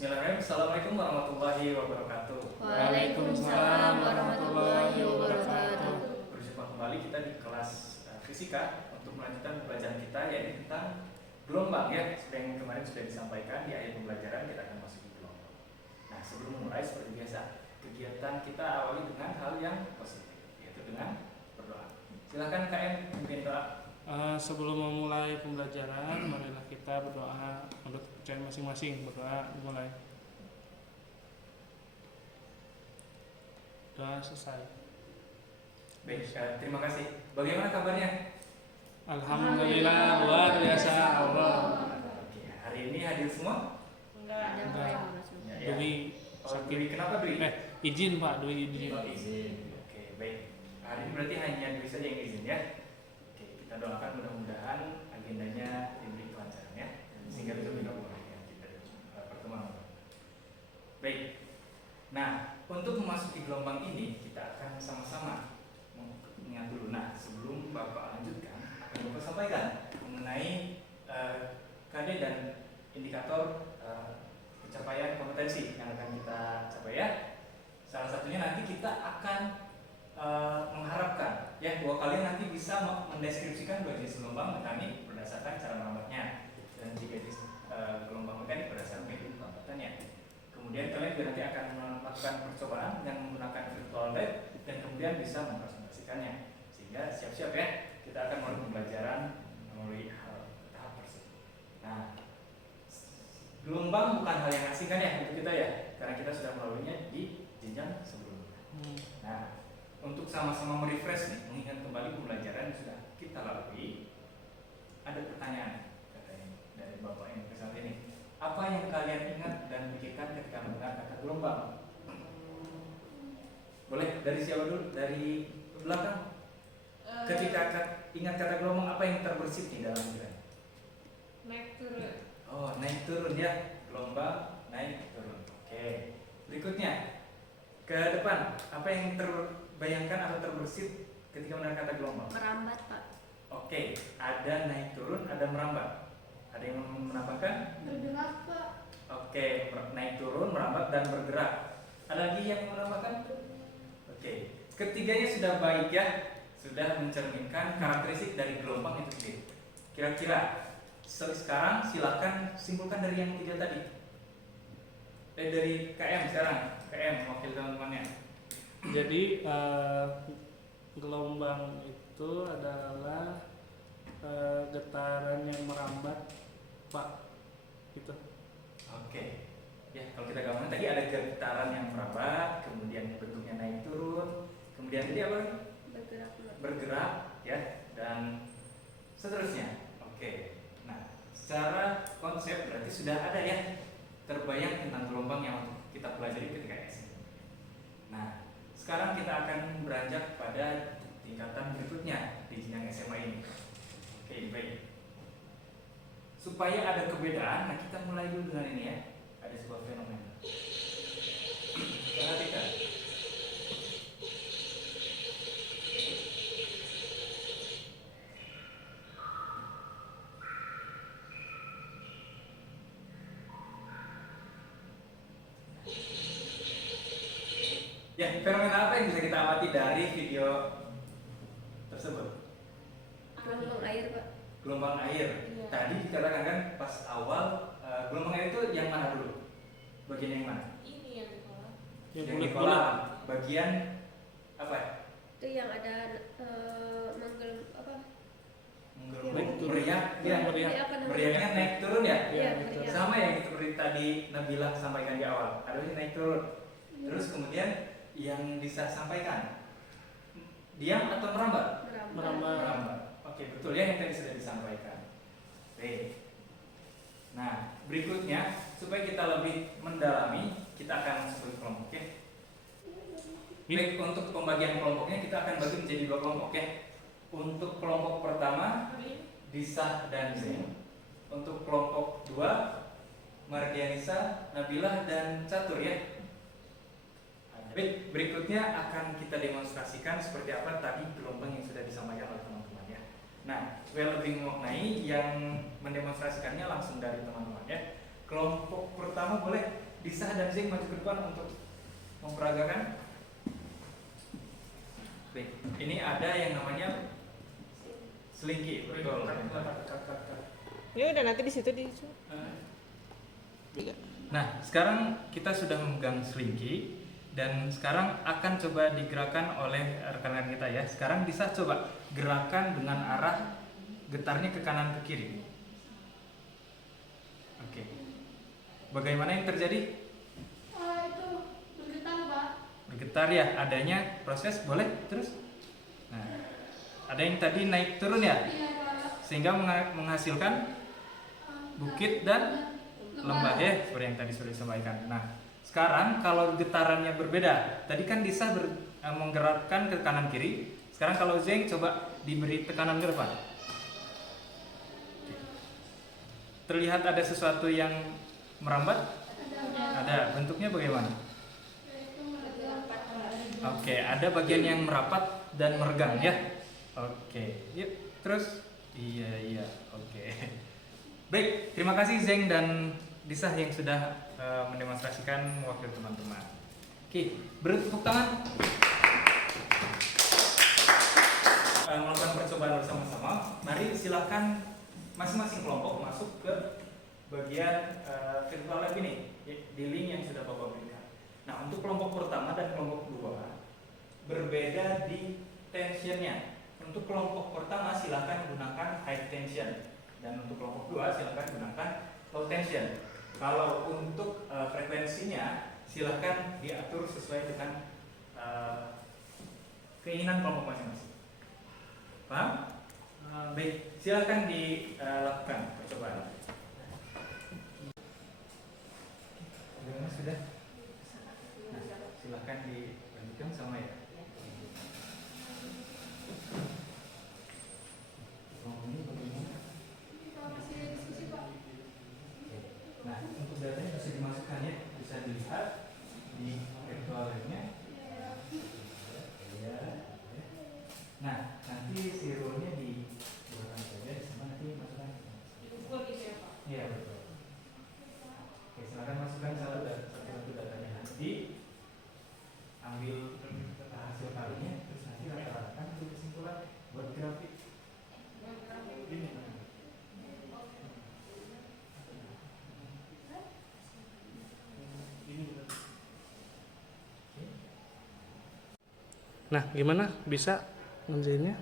Bismillahirrahmanirrahim. Assalamualaikum warahmatullahi wabarakatuh. Waalaikumsalam warahmatullahi wabarakatuh. Berjumpa kembali kita di kelas fisika untuk melanjutkan pembelajaran kita yaitu tentang gelombang ya. Seperti yang kemarin sudah disampaikan di akhir pembelajaran kita akan masuk di gelombang. Nah sebelum mulai seperti biasa kegiatan kita awali dengan hal yang positif yaitu dengan berdoa. Silakan KM pimpin doa. Sebelum memulai pembelajaran, marilah kita berdoa menurut kepercayaan masing-masing. Berdoa dimulai. Doa selesai. Baik, terima kasih. Bagaimana kabarnya? Alhamdulillah, luar biasa Allah. Oke, hari ini hadir semua? Ada Enggak. Ya. Dwi sakit. Dwi, kenapa Dwi? Izin Pak, Dwi izin. Oh, izin. Oke, baik. Hari ini berarti hanya Dwi saja yang izin ya. Oke, kita doakan mudah-mudahan agendanya diberi kelancaran ya, sehingga bisa bergabung dengan kita pertemuan. Baik. Nah, untuk memasuki gelombang ini kita akan sama-sama mengingat dulu. Nah, sebelum Bapak lanjutkan, akan Bapak sampaikan mengenai KD dan indikator pencapaian kompetensi yang akan kita capai ya. Salah satunya nanti kita akan mengharapkan ya bahwa kalian nanti bisa mendeskripsikan dua jenis gelombang mekanik berdasarkan cara merambatnya dan tiga jenis gelombang mekanik berdasarkan metode perambatannya. Kemudian kalian juga nanti akan melakukan percobaan yang menggunakan virtual lab dan kemudian bisa mempresentasikannya. Sehingga siap-siap ya kita akan mulai pembelajaran melalui hal tahap tersebut. Nah, gelombang bukan hal yang asing kan ya untuk kita ya, karena kita sudah melaluinya di jenjang sebelumnya. Nah, untuk sama-sama merefresh nih, mengingat kembali pembelajaran yang sudah kita lalui, ada pertanyaan katanya dari Bapak yang kesal ini. Apa yang kalian ingat dan pikirkan ketika mendengar kata gelombang? Boleh dari siapa dulu? Dari belakang. Ketika ingat kata gelombang, apa yang terbersit di dalam pikiran? Naik turun. Oh, naik turun ya, gelombang naik turun. Oke. Berikutnya ke depan, apa yang terbayangkan atau terbersit ketika mendengar kata gelombang? Merambat Pak. Oke, ada naik turun, ada merambat. Ada yang menambahkan? Bergerak Pak. Oke, naik turun, merambat dan bergerak. Ada lagi yang menambahkan? Oke, ketiganya sudah baik ya, sudah mencerminkan karakteristik dari gelombang itu sendiri. Kira-kira sekarang silakan simpulkan dari yang tiga tadi. Dari KM sekarang, KM wakil teman-temannya. Jadi gelombang itu adalah getaran yang merambat, Pak. Gitu. Oke. Ya, kalau kita gambarkan tadi ada getaran yang merambat, kemudian bentuknya naik turun, kemudian tadi apa lagi? Bergerak Pak. Bergerak ya, dan seterusnya. Oke. Nah, secara konsep berarti sudah ada ya terbayang tentang gelombang yang kita pelajari ketika SMA. Nah, sekarang kita akan beranjak pada tingkatan berikutnya di jenjang SMA ini. Oke, baik. Supaya ada perbedaan, nah kita mulai dulu dengan ini ya. Ada sebuah fenomena. Perhatikan. Ya, fenomena apa yang bisa kita amati dari video tersebut? Gelombang air Pak. Gelombang air. Iya. Tadi dikatakan kan pas awal gelombang air itu yang mana dulu? Bagian yang mana? Ini yang di kolam. Yang di bulat-bulat. kolam. Bagian apa? Itu yang ada manggel apa? Menggelembung, Naik turun. meriak, ya. Meriak. Apa namanya? Meriaknya naik turun ya? Iya, gitu. meriak. Sama yang seperti tadi Nabila sampaikan di awal. Ada yang naik turun. Terus kemudian yang bisa sampaikan diam atau merambat? Merambat. Merambat. Oke, betul ya yang tadi sudah disampaikan. Oke. Nah, berikutnya supaya kita lebih mendalami, kita akan sebut kelompok ya. Baik, untuk pembagian kelompoknya kita akan bagi menjadi dua kelompok ya. Untuk kelompok pertama Disa dan Zain. Untuk kelompok dua Mardianisa, Nabilah dan Catur ya. Baik, berikutnya akan kita demonstrasikan seperti apa tadi gelombang yang sudah disampaikan oleh teman-teman ya. Nah, supaya lebih memaknai yang mendemonstrasikannya langsung dari teman-teman ya. Kelompok pertama boleh Disa dan Zeng maju ke depan untuk memperagakan. Baik, ini ada yang namanya selingki, betul. Ya udah nanti di situ Nah, sekarang kita sudah memegang selingki dan sekarang akan coba digerakkan oleh rekan-rekan kita ya. Sekarang Disa coba gerakan dengan arah getarnya ke kanan ke kiri. Oke. Bagaimana yang terjadi? Itu bergetar, Pak. Bergetar ya, adanya proses boleh terus. Nah, ada yang tadi naik turun ya, Iya, Pak. sehingga menghasilkan bukit dan lembah ya, seperti yang tadi sudah disampaikan. Nah, sekarang kalau getarannya berbeda, tadi kan Disa menggerakkan ke kanan kiri. Sekarang kalau Zeng coba diberi tekanan ke depan. Terlihat ada sesuatu yang merambat? Ada. Bentuknya bagaimana? Oke, ada bagian yang merapat dan meregang ya. Oke, yuk terus. Iya, oke. Baik, terima kasih Zeng dan Disa yang sudah mendemonstrasikan mewakili teman-teman. Oke, beri tepuk tangan. Melakukan percobaan bersama-sama. Mari silakan masing-masing kelompok masuk ke bagian virtual lab ini di link yang sudah Bapak berikan. Nah, untuk kelompok pertama dan kelompok kedua berbeda di tensionnya. Untuk kelompok pertama silakan gunakan high tension dan untuk kelompok kedua silakan gunakan low tension. Kalau untuk frekuensinya silakan diatur sesuai dengan keinginan kelompok masing-masing. Paham? Baik, silakan dilakukan percobaan. Bagaimana sudah? Nah, silakan dilanjutkan sama ya. Ini bagaimana? Nah, untuk datanya bisa dimasukkan ya, bisa dilihat di virtual lab-nya. Nah, nanti serialnya dibuatkan saja, sama nanti masukkan. Iya betul. Oke, silakan masukkan satu datanya nanti, ambil hasil kalinya, terus nanti rata-ratakan untuk kesimpulan buat grafik. Ini. Nah, gimana bisa ngerjainnya?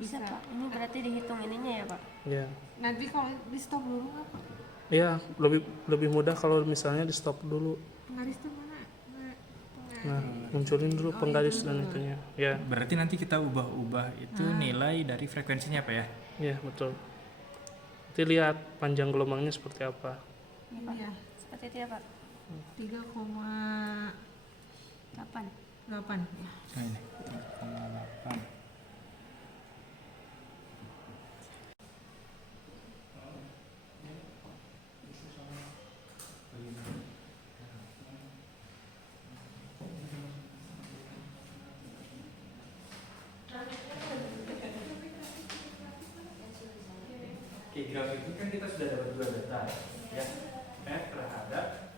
Bisa, Pak. Ini berarti dihitung ininya ya, Pak? Ya. nanti kalau di stop dulu apa? Ya, lebih mudah kalau misalnya di stop dulu. Penggaris itu mana? Nah, munculin dulu penggaris dan itunya. Ya. Berarti nanti kita ubah-ubah itu nilai dari frekuensinya apa ya? Ya, betul. Nanti lihat panjang gelombangnya seperti apa. Ini ya Seperti itu ya, Pak? 3,8 8. ya. Nah ini 3,8. Oke, grafik ini kan kita sudah dapat dua data ya, F terhadap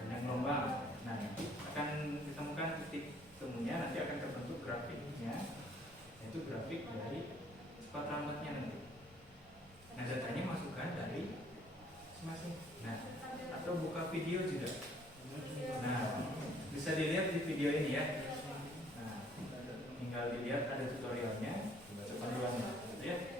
banyak gelombang. Nah, nanti akan ditemukan titik temunya, nanti akan terbentuk grafiknya, yaitu grafik dari cepat lambatnya nanti. Nah, datanya masukkan dari masing-masing. Nah, atau buka video juga. Nah, bisa dilihat di video ini ya. Nah, tinggal dilihat ada tutorialnya, coba panduannya, gitu ya.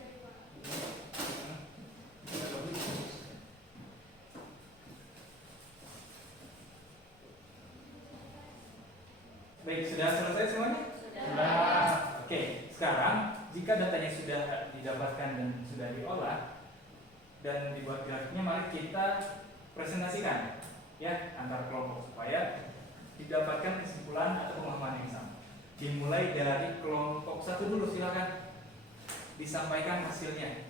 Baik, sudah selesai semuanya? Sudah. Oke, sekarang jika datanya sudah didapatkan dan sudah diolah dan dibuat grafiknya, mari kita presentasikan ya antar kelompok supaya didapatkan kesimpulan atau pemahaman yang sama. Dimulai dari kelompok satu dulu, silakan disampaikan hasilnya.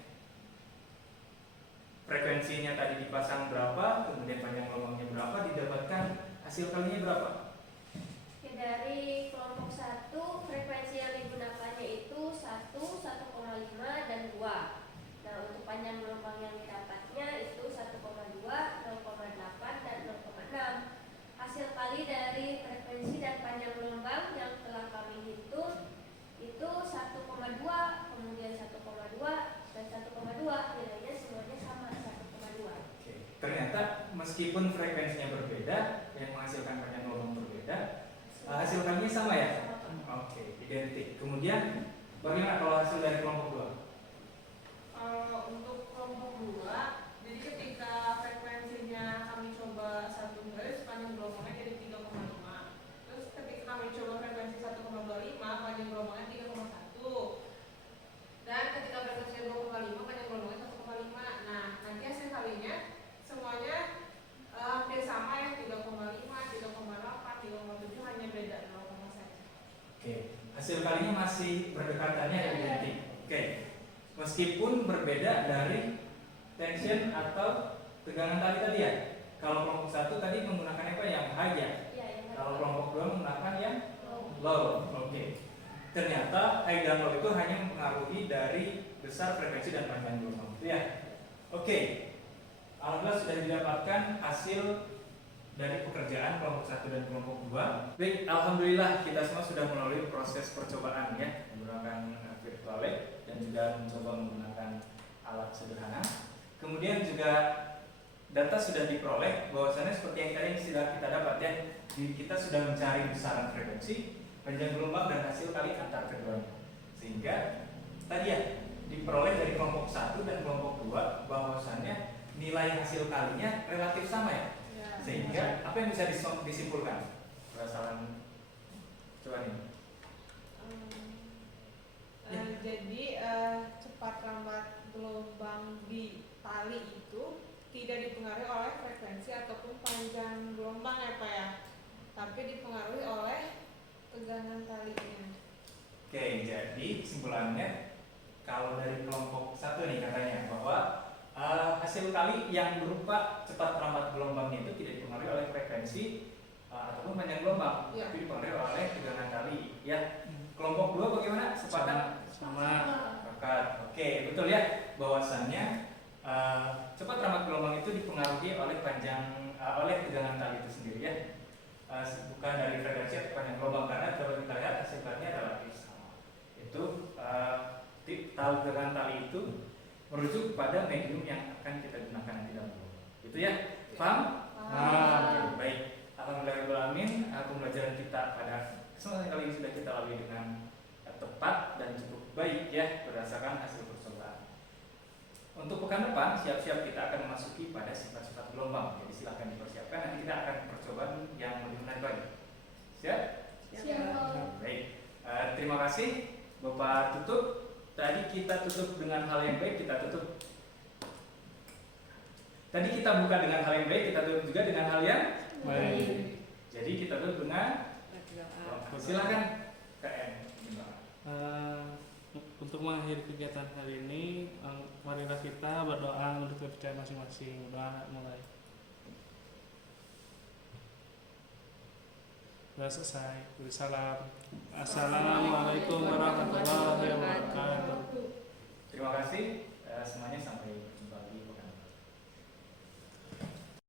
Frekuensinya tadi dipasang berapa, kemudian panjang gelombangnya berapa, didapatkan hasil kalinya berapa? Dari kelompok 1, frekuensi yang digunakannya itu 1, 1,5, dan 2. Nah, untuk panjang gelombang yang didapatnya itu 1,2, 0,8, dan 0,6. meskipun frekuensinya berbeda, yang menghasilkan panjang gelombang berbeda, hasil kalinya sama ya? Oke, identik. Kemudian bagaimana kalau hasil dari kelompok 2? Kalau untuk kelompok 2, jadi ketika frekuensinya kami coba 1 Hz, panjang gelombangnya jadi 3,5. Terus ketika kami coba frekuensi 1,25, panjang gelombangnya 3,1. Dan ketika frekuensi 2,5, panjang gelombangnya 1,5. Nah, nanti hasil kalinya semuanya hampir sama ya, 3,5, 3,8, 3,7, hanya beda 0, saja. Oke, hasil kalinya masih berdekatannya identik. Oke, meskipun berbeda dari tension atau tegangan tadi ya. Kalau kelompok 1 tadi menggunakan apa yang high ya? Iya, yang Kalau kelompok 2 menggunakan yang low. low. Oke. Ternyata high dan low itu hanya mempengaruhi dari besar frekuensi dan panjang gelombang itu ya. Oke. Alhamdulillah sudah didapatkan hasil dari pekerjaan kelompok 1 dan kelompok 2. Baik, alhamdulillah kita semua sudah melalui proses percobaan ya, menggunakan virtual lab dan juga mencoba menggunakan alat sederhana. Kemudian juga data sudah diperoleh, bahwasannya seperti yang tadi sudah kita dapat ya, kita sudah mencari besaran frekuensi, panjang gelombang dan hasil kali antar keduanya. Sehingga tadi ya diperoleh dari kelompok 1 dan kelompok 2 bahwasannya nilai hasil kalinya relatif sama ya. Sehingga apa yang bisa disimpulkan? Berdasarkan coba nih. Jadi cepat lambat gelombang di tali itu tidak dipengaruhi oleh frekuensi ataupun panjang gelombang ya Pak ya, tapi dipengaruhi oleh tegangan talinya. Oke, jadi kesimpulannya kalau dari kelompok 1 nih katanya bahwa hasil kali yang berupa cepat lambat gelombangnya itu tidak dipengaruhi oleh frekuensi ataupun panjang gelombang, Ya. tapi dipengaruhi oleh tegangan kali. Ya, kelompok 2 bagaimana? Sepakat? Sama. Sepakat. Oke, betul ya. Bahwasannya cepat lambat gelombang itu dipengaruhi oleh oleh tegangan tali itu sendiri ya. Bukan dari frekuensi atau panjang gelombang, karena dapat kita lihat hasilnya relatif sama. Itu tegangan tali itu merujuk pada medium yang akan kita gunakan nanti dalam kelompok. Itu ya, paham? Oke, baik. Alhamdulillahirobbilalamin, pembelajaran kita pada kesempatan kali ini sudah kita lalui dengan tepat dan cukup baik ya, berdasarkan hasil percobaan. Untuk pekan depan siap-siap kita akan memasuki pada sifat-sifat gelombang. Jadi silahkan dipersiapkan, nanti kita akan percobaan yang lebih menarik lagi. Siap? Siap. Baik. Terima kasih. Bapak tutup. Tadi kita tutup dengan hal yang baik, kita tutup. Tadi kita buka dengan hal yang baik, kita tutup juga dengan hal yang Baik. Jadi kita tutup dengan silakan KM. Untuk mengakhiri kegiatan hari ini, marilah kita berdoa untuk kepercayaan masing-masing. Doa mulai. Sudah selesai. Beri salam. Assalamualaikum warahmatullahi wabarakatuh. Terima kasih semuanya, sampai